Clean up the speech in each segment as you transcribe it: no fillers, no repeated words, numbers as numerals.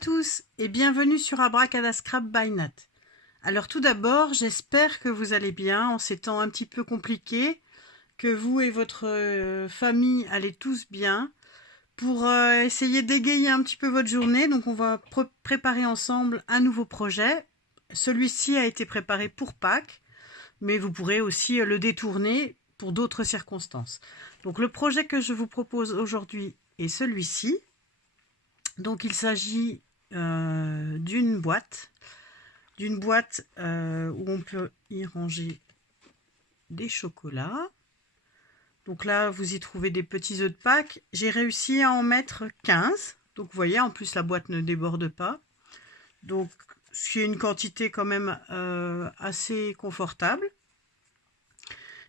tous et bienvenue sur Abracadascrap by Nat. Alors tout d'abord, j'espère que vous allez bien en ces temps un petit peu compliqués, que vous et votre famille allez tous bien. Pour essayer d'égayer un petit peu votre journée, donc on va préparer ensemble un nouveau projet. Celui-ci a été préparé pour Pâques, mais vous pourrez aussi le détourner pour d'autres circonstances. Donc le projet que je vous propose aujourd'hui est celui-ci. Donc il s'agit d'une boîte où on peut y ranger des chocolats. Donc là, vous y trouvez des petits œufs de Pâques. J'ai réussi à en mettre 15. Donc vous voyez, en plus la boîte ne déborde pas. Donc c'est une quantité quand même assez confortable.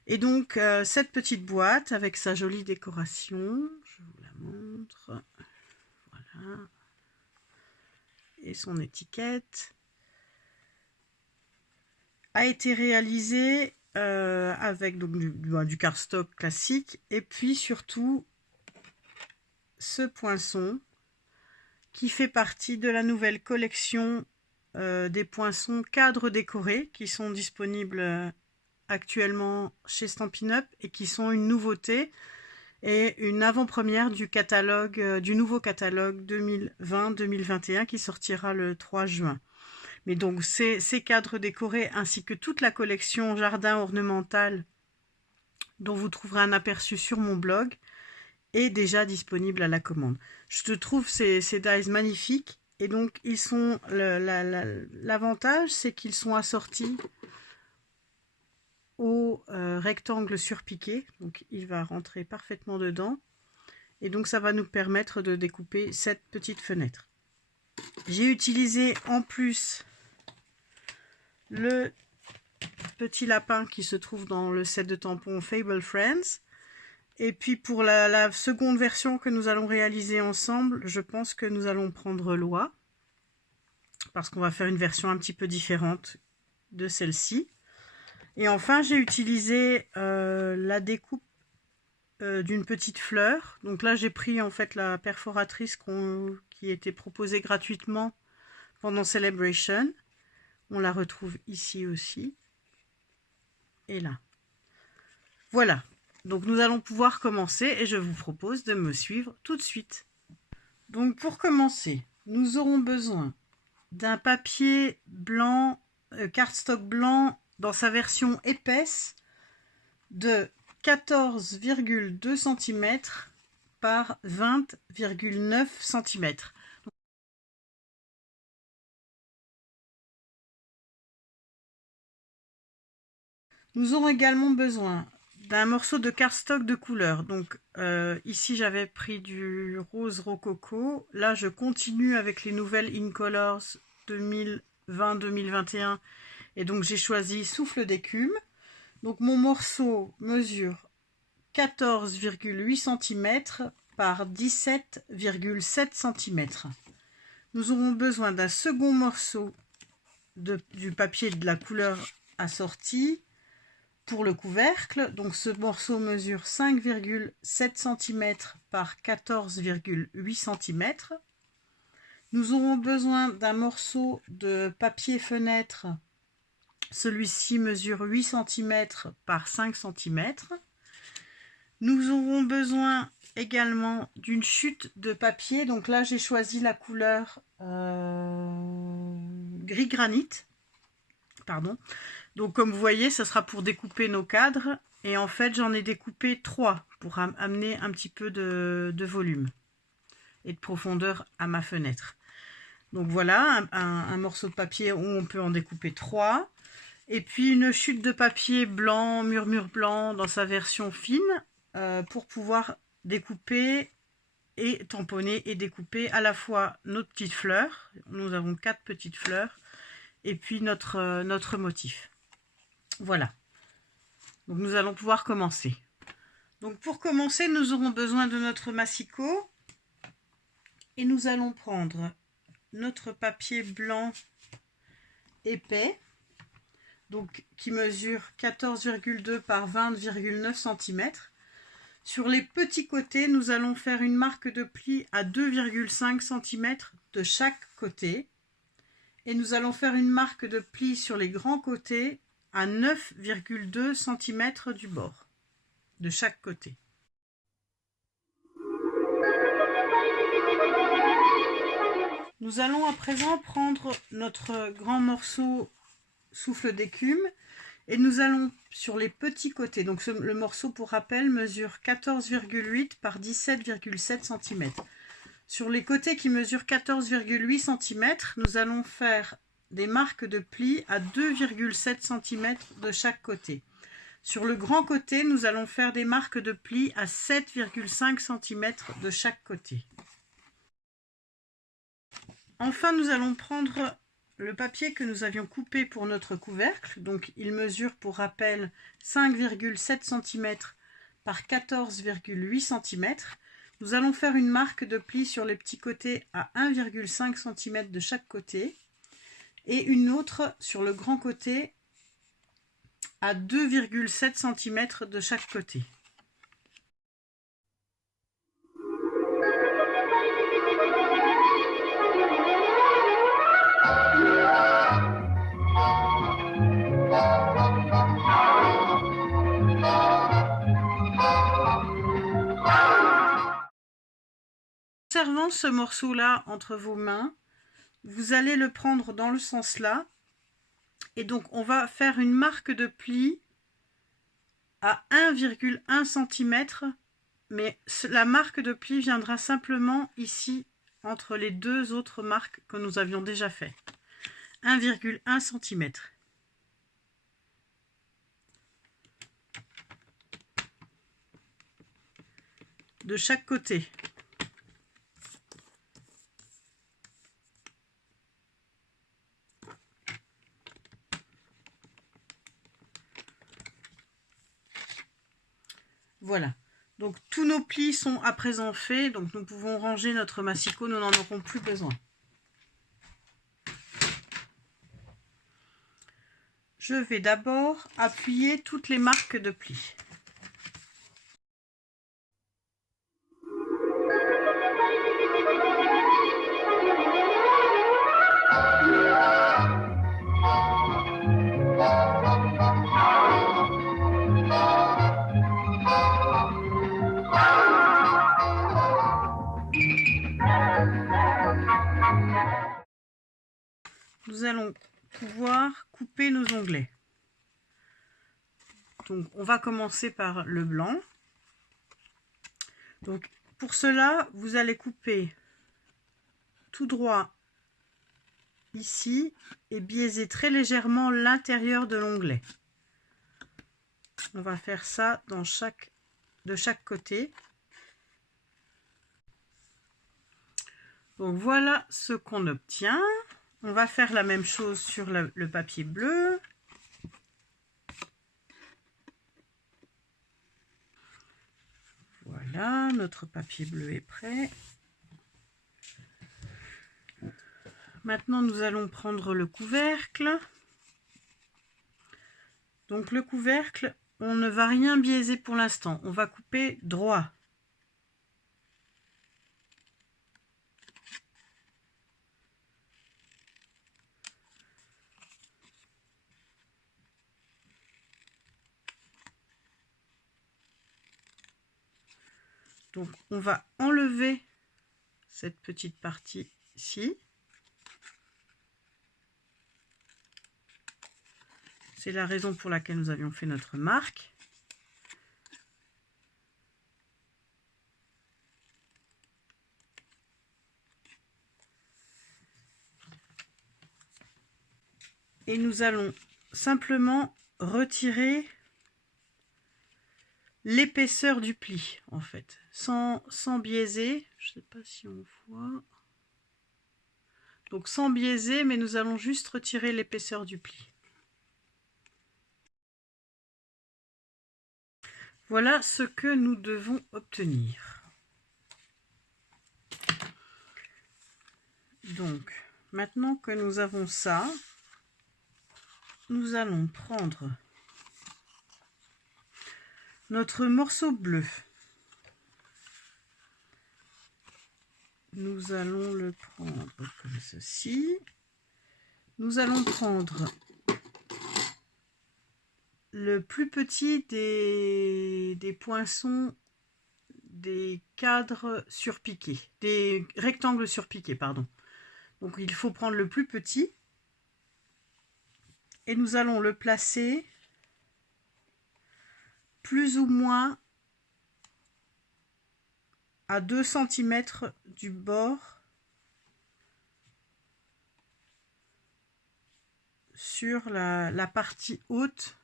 Et donc cette petite boîte avec sa jolie décoration, je vous la montre. Voilà. Et son étiquette a été réalisée avec donc, du cardstock classique et puis surtout ce poinçon qui fait partie de la nouvelle collection des poinçons cadres décorés qui sont disponibles actuellement chez Stampin' Up et qui sont une nouveauté et une avant-première du catalogue, du nouveau catalogue 2020-2021 qui sortira le 3 juin. Mais donc ces cadres décorés ainsi que toute la collection jardin ornemental dont vous trouverez un aperçu sur mon blog est déjà disponible à la commande. Je trouve ces dies magnifiques et donc ils sont l'avantage c'est qu'ils sont assortis au rectangle surpiqué, donc il va rentrer parfaitement dedans et donc ça va nous permettre de découper cette petite fenêtre. J'ai utilisé en plus le petit lapin qui se trouve dans le set de tampons Fable Friends. Et puis pour la seconde version que nous allons réaliser ensemble, je pense que nous allons prendre l'oie. Parce qu'on va faire une version un petit peu différente de celle-ci. Et enfin, j'ai utilisé la découpe d'une petite fleur. Donc là, j'ai pris en fait la perforatrice qui était proposée gratuitement pendant Celebration. On la retrouve ici aussi. Et là. Voilà. Donc nous allons pouvoir commencer et je vous propose de me suivre tout de suite. Donc pour commencer, nous aurons besoin d'un papier blanc, cardstock blanc dans sa version épaisse de 14,2 cm par 20,9 cm. Nous aurons également besoin d'un morceau de cardstock de couleur. Donc ici j'avais pris du rose rococo. Là je continue avec les nouvelles Incolors 2020-2021 et donc j'ai choisi souffle d'écume. Donc mon morceau mesure 14,8 cm par 17,7 cm. Nous aurons besoin d'un second morceau du papier de la couleur assortie pour le couvercle. Donc ce morceau mesure 5,7 cm par 14,8 cm. Nous aurons besoin d'un morceau de papier fenêtre. Celui-ci mesure 8 cm par 5 cm. Nous aurons besoin également d'une chute de papier. Donc là, j'ai choisi la couleur gris granit. Pardon. Donc comme vous voyez, ce sera pour découper nos cadres. Et en fait, j'en ai découpé 3 pour amener un petit peu de volume et de profondeur à ma fenêtre. Donc voilà, un morceau de papier où on peut en découper 3. Et puis une chute de papier blanc, murmure blanc dans sa version fine pour pouvoir découper et tamponner et découper à la fois nos petites fleurs. Nous avons 4 petites fleurs et puis notre motif. Voilà. Donc nous allons pouvoir commencer. Donc pour commencer, nous aurons besoin de notre massicot et nous allons prendre notre papier blanc épais, donc qui mesure 14,2 par 20,9 cm. Sur les petits côtés, nous allons faire une marque de pli à 2,5 cm de chaque côté. Et nous allons faire une marque de pli sur les grands côtés à 9,2 cm du bord, de chaque côté. Nous allons à présent prendre notre grand morceau souffle d'écume et nous allons sur les petits côtés. Donc le morceau, pour rappel, mesure 14,8 par 17,7 cm. Sur les côtés qui mesurent 14,8 cm, nous allons faire des marques de pli à 2,7 cm de chaque côté. Sur le grand côté, nous allons faire des marques de pli à 7,5 cm de chaque côté. Enfin, nous allons prendre le papier que nous avions coupé pour notre couvercle. Donc, il mesure, pour rappel, 5,7 cm par 14,8 cm. Nous allons faire une marque de pli sur les petits côtés à 1,5 cm de chaque côté et une autre sur le grand côté à 2,7 cm de chaque côté. Observant ce morceau-là entre vos mains, vous allez le prendre dans le sens là. Et donc, on va faire une marque de pli à 1,1 cm. Mais la marque de pli viendra simplement ici, entre les deux autres marques que nous avions déjà fait. 1,1 cm. De chaque côté. Voilà, donc tous nos plis sont à présent faits, donc nous pouvons ranger notre massicot, nous n'en aurons plus besoin. Je vais d'abord appuyer toutes les marques de plis. Nous allons pouvoir couper nos onglets. Donc, on va commencer par le blanc. Donc, pour cela, vous allez couper tout droit ici et biaiser très légèrement l'intérieur de l'onglet. On va faire ça de chaque côté. Donc, voilà ce qu'on obtient. On va faire la même chose sur le papier bleu. Voilà, notre papier bleu est prêt. Maintenant, nous allons prendre le couvercle. Donc, le couvercle, on ne va rien biaiser pour l'instant. On va couper droit. Donc, on va enlever cette petite partie-ci. C'est la raison pour laquelle nous avions fait notre marque. Et nous allons simplement retirer l'épaisseur du pli, en fait, sans biaiser. Je ne sais pas si on voit. Donc sans biaiser, mais nous allons juste retirer l'épaisseur du pli. Voilà ce que nous devons obtenir. Donc, maintenant que nous avons ça, nous allons prendre notre morceau bleu. nous allons le prendre comme ceci. Nous allons prendre le plus petit des poinçons, des cadres surpiqués, des rectangles surpiqués, pardon. Donc il faut prendre le plus petit et nous allons le placer plus ou moins à 2 cm du bord sur la partie haute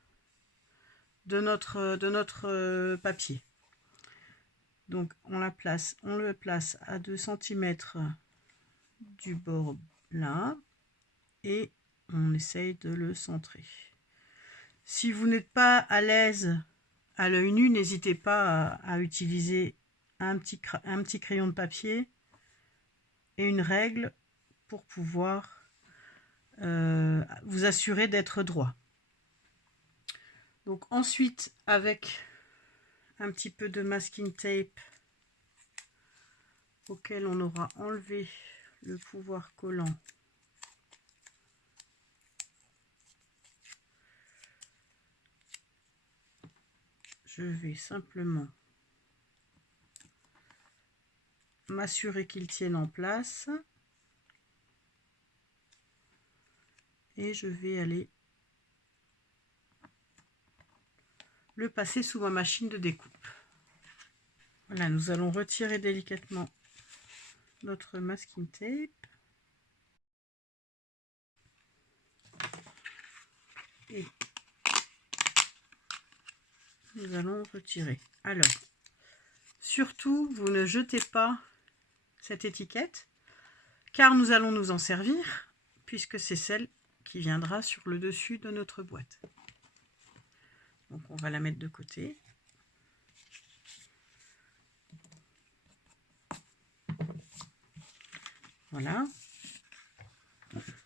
de notre papier. Donc on le place à 2 cm du bord là et on essaye de le centrer. Si vous n'êtes pas à l'aise à l'œil nu, n'hésitez pas à utiliser un petit crayon de papier et une règle pour pouvoir vous assurer d'être droit. Donc ensuite, avec un petit peu de masking tape auquel on aura enlevé le pouvoir collant, je vais simplement m'assurer qu'il tienne en place et je vais aller le passer sous ma machine de découpe. Voilà, nous allons retirer délicatement notre masking tape et nous allons retirer. Alors, surtout, vous ne jetez pas cette étiquette car nous allons nous en servir puisque c'est celle qui viendra sur le dessus de notre boîte. Donc on va la mettre de côté. Voilà.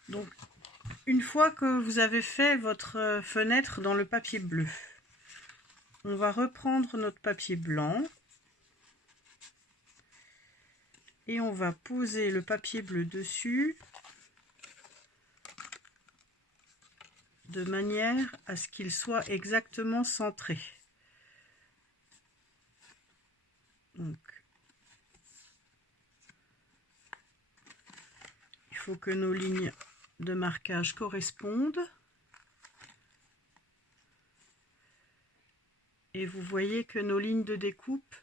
Donc une fois que vous avez fait votre fenêtre dans le papier bleu, on va reprendre notre papier blanc et on va poser le papier bleu dessus de manière à ce qu'il soit exactement centré. Donc, il faut que nos lignes de marquage correspondent. Et vous voyez que nos lignes de découpe,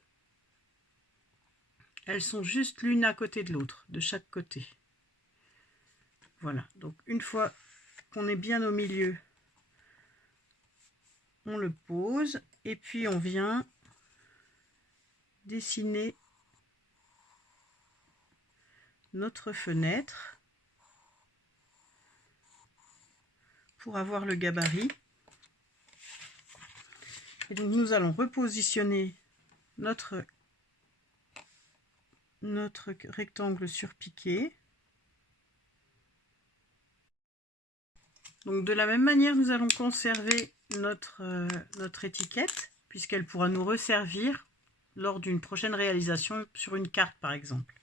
elles sont juste l'une à côté de l'autre, de chaque côté. Voilà, donc une fois qu'on est bien au milieu, on le pose et puis on vient dessiner notre fenêtre pour avoir le gabarit. Et donc nous allons repositionner notre rectangle surpiqué. Donc de la même manière, nous allons conserver notre étiquette puisqu'elle pourra nous resservir lors d'une prochaine réalisation sur une carte par exemple.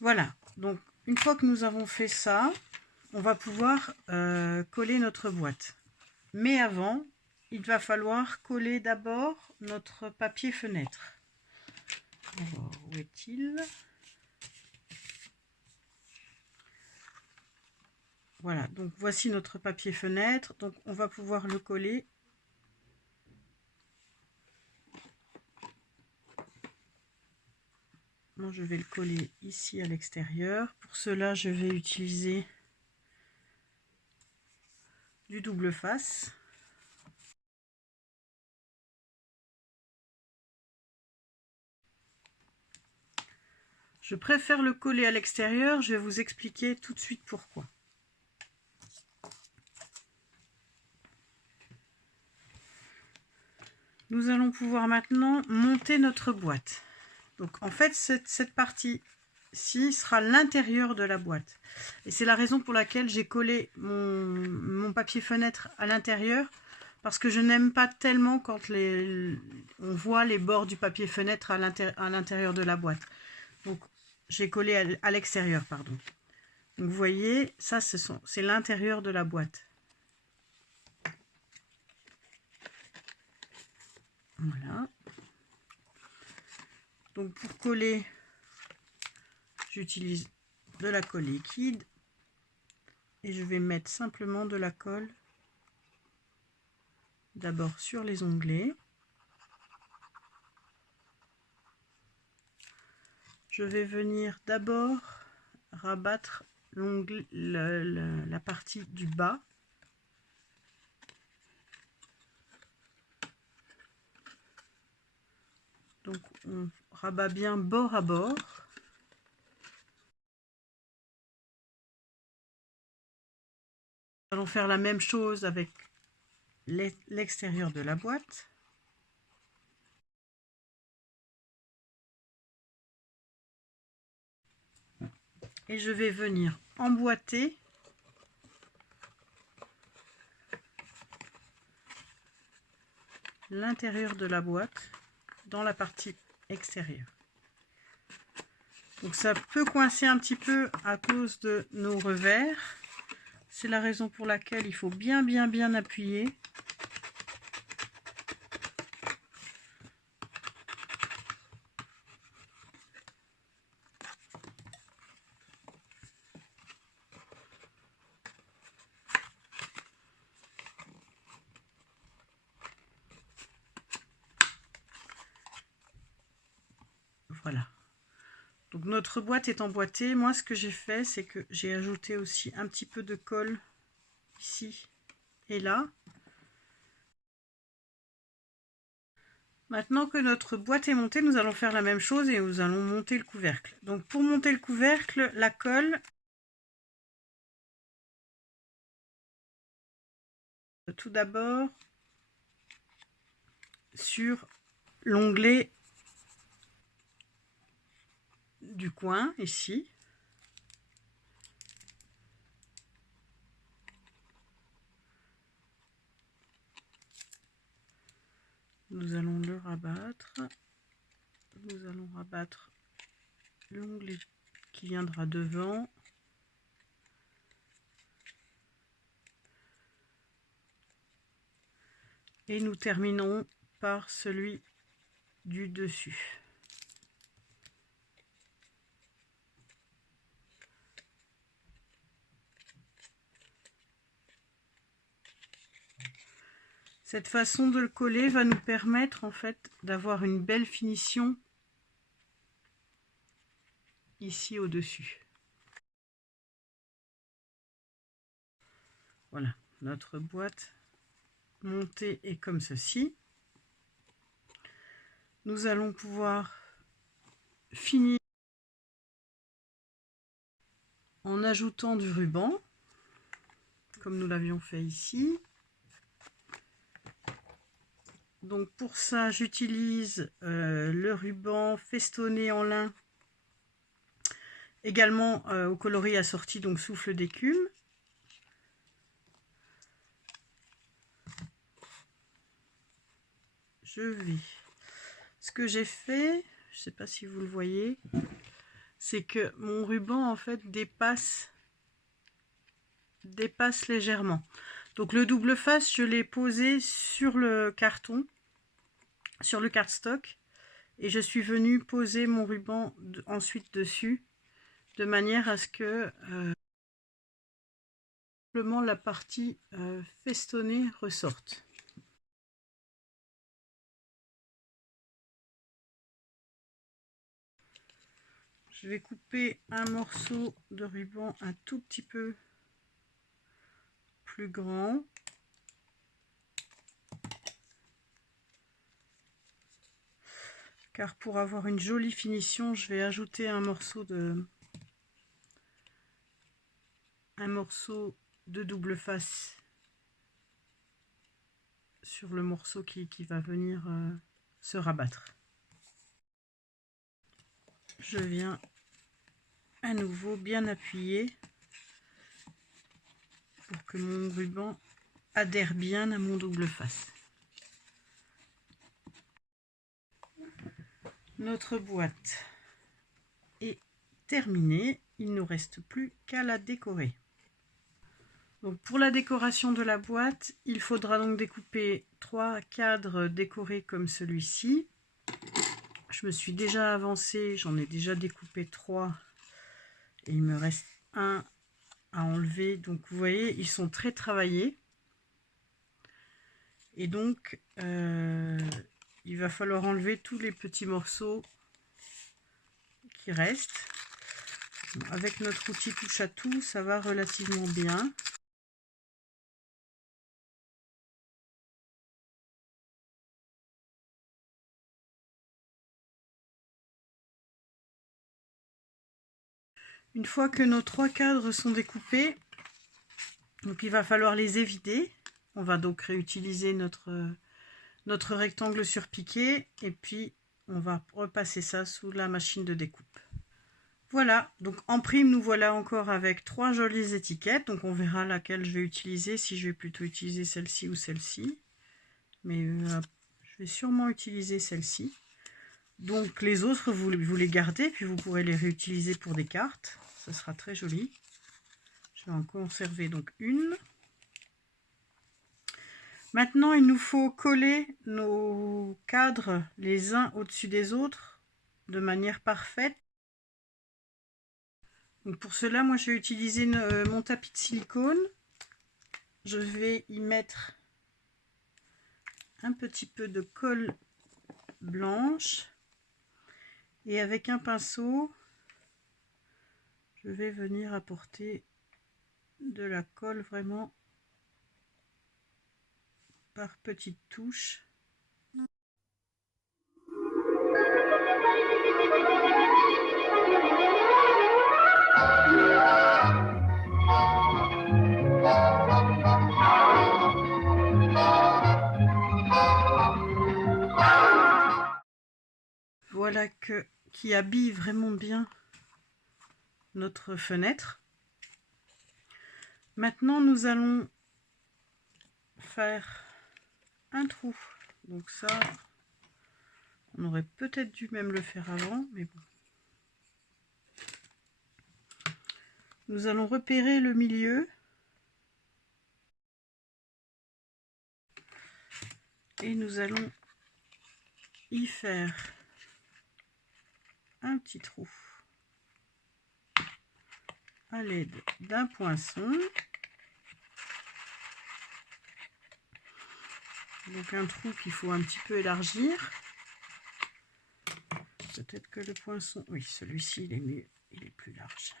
Voilà, donc une fois que nous avons fait ça, on va pouvoir coller notre boîte. Mais avant, il va falloir coller d'abord notre papier fenêtre. Alors, où est-il? Voilà, donc voici notre papier fenêtre. Donc on va pouvoir le coller. Moi, je vais le coller ici à l'extérieur. Pour cela, je vais utiliser du double face. Je préfère le coller à l'extérieur, je vais vous expliquer tout de suite pourquoi. Nous allons pouvoir maintenant monter notre boîte. Donc en fait, cette partie-ci sera l'intérieur de la boîte. Et c'est la raison pour laquelle j'ai collé mon papier fenêtre à l'intérieur, parce que je n'aime pas tellement quand on voit les bords du papier fenêtre à l'intérieur de la boîte. Donc j'ai collé à l'extérieur, pardon. Donc vous voyez, ça c'est l'intérieur de la boîte. Voilà. Donc pour coller, j'utilise de la colle liquide et je vais mettre simplement de la colle d'abord sur les onglets. Je vais venir d'abord rabattre la partie du bas. Donc on rabat bien bord à bord. Nous allons faire la même chose avec l'extérieur de la boîte. Et je vais venir emboîter l'intérieur de la boîte dans la partie extérieure. Donc ça peut coincer un petit peu à cause de nos revers. C'est la raison pour laquelle il faut bien appuyer. Voilà. Donc notre boîte est emboîtée. Moi ce que j'ai fait, c'est que j'ai ajouté aussi un petit peu de colle ici et là. Maintenant que notre boîte est montée, nous allons faire la même chose et nous allons monter le couvercle. Donc pour monter le couvercle, la colle, tout d'abord sur l'onglet du coin ici. Nous allons le rabattre. Nous allons rabattre l'onglet qui viendra devant. Et nous terminerons par celui du dessus. Cette façon de le coller va nous permettre en fait d'avoir une belle finition ici au-dessus. Voilà, notre boîte montée est comme ceci. Nous allons pouvoir finir en ajoutant du ruban, comme nous l'avions fait ici. Donc pour ça, j'utilise le ruban festonné en lin, également au coloris assorti, donc souffle d'écume. Ce que j'ai fait, je ne sais pas si vous le voyez, c'est que mon ruban en fait dépasse légèrement. Donc le double face, je l'ai posé sur le carton, sur le cardstock, et je suis venue poser mon ruban ensuite dessus, de manière à ce que simplement la partie festonnée ressorte. Je vais couper un morceau de ruban un tout petit peu plus grand. Car pour avoir une jolie finition, je vais ajouter un morceau de double face sur le morceau qui va venir se rabattre. Je viens à nouveau bien appuyer pour que mon ruban adhère bien à mon double face. Notre boîte terminée. Il ne nous reste plus qu'à la décorer. Donc pour la décoration de la boîte, il faudra donc découper 3 cadres décorés comme celui-ci. Je me suis déjà avancée, j'en ai déjà découpé 3 et il me reste un à enlever. Donc vous voyez, ils sont très travaillés. Et donc, il va falloir enlever tous les petits morceaux qui restent. Avec notre outil touche à tout, ça va relativement bien. Une fois que nos 3 cadres sont découpés, donc il va falloir les évider. On va donc réutiliser notre rectangle surpiqué et puis on va repasser ça sous la machine de découpe. Voilà, donc en prime nous voilà encore avec 3 jolies étiquettes. Donc on verra laquelle je vais utiliser, si je vais plutôt utiliser celle-ci ou celle-ci. Mais je vais sûrement utiliser celle-ci. Donc les autres vous les gardez, puis vous pourrez les réutiliser pour des cartes. Ce sera très joli. Je vais en conserver donc une. Maintenant, il nous faut coller nos cadres les uns au-dessus des autres de manière parfaite. Donc pour cela, moi je vais utiliser mon tapis de silicone. Je vais y mettre un petit peu de colle blanche et avec un pinceau, je vais venir apporter de la colle vraiment par petites touches. Voilà qui habille vraiment bien notre fenêtre. Maintenant, nous allons faire un trou. Donc ça, on aurait peut-être dû même le faire avant, mais bon. Nous allons repérer le milieu. Et nous allons y faire un petit trou à l'aide d'un poinçon. Donc un trou qu'il faut un petit peu élargir. Peut-être que le poinçon... Oui, celui-ci, il est mieux, il est plus large.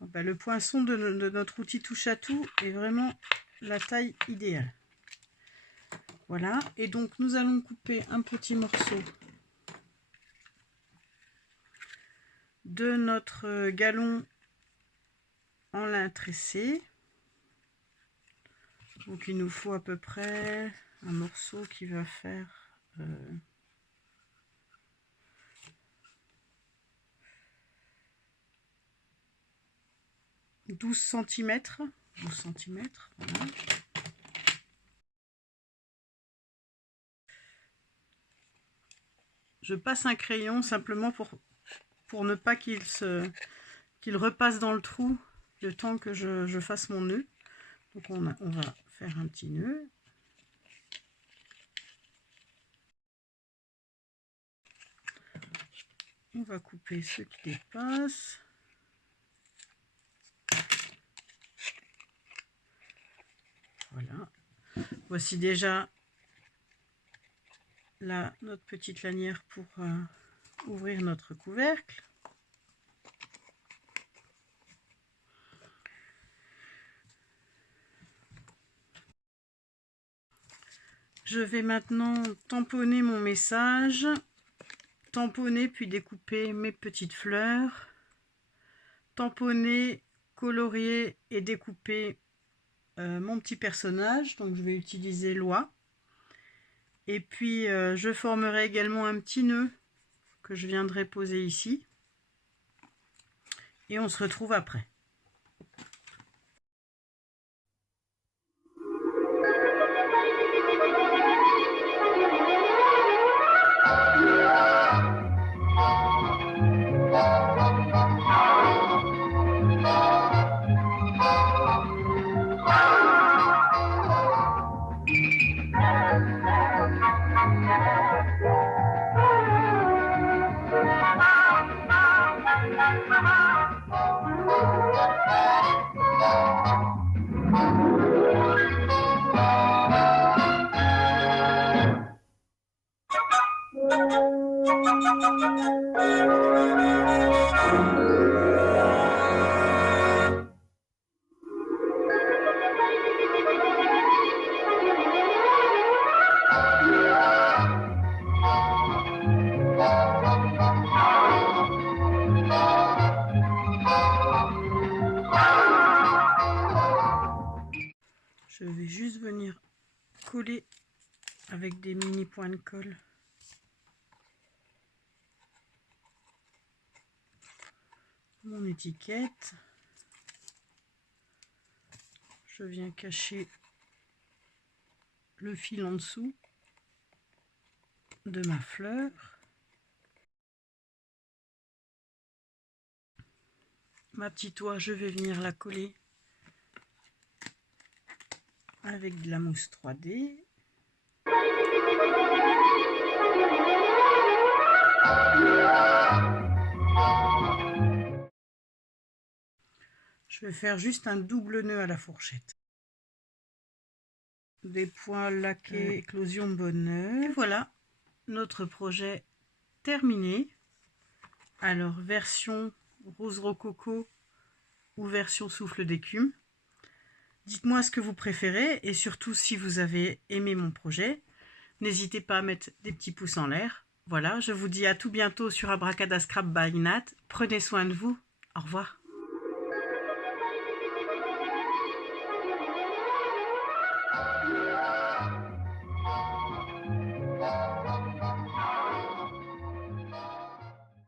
Bon, ben, le poinçon de notre outil touche à tout est vraiment la taille idéale. Voilà, et donc nous allons couper un petit morceau de notre galon en lin tressé. Donc il nous faut à peu près un morceau qui va faire 12 cm. 12 cm, voilà. Je passe un crayon simplement pour ne pas qu'il repasse dans le trou le temps que je fasse mon nœud. Donc on va faire un petit nœud. On va couper ce qui dépasse. Voilà. Voici déjà là notre petite lanière pour ouvrir notre couvercle. Je vais maintenant tamponner mon message, tamponner puis découper mes petites fleurs, tamponner, colorier et découper mon petit personnage. Donc je vais utiliser l'oie. Et puis je formerai également un petit nœud que je viendrai poser ici. Et on se retrouve après. vais juste venir coller avec des mini points de colle mon étiquette. Je viens cacher le fil en dessous de ma fleur. Ma petite oie, je vais venir la coller avec de la mousse 3D. Je vais faire juste un double nœud à la fourchette. Des points laqués éclosion bonheur. Et voilà, notre projet terminé. Alors, version rose rococo ou version souffle d'écume. Dites-moi ce que vous préférez et surtout si vous avez aimé mon projet. N'hésitez pas à mettre des petits pouces en l'air. Voilà, je vous dis à tout bientôt sur Abracadascrap by Nat. Prenez soin de vous. Au revoir.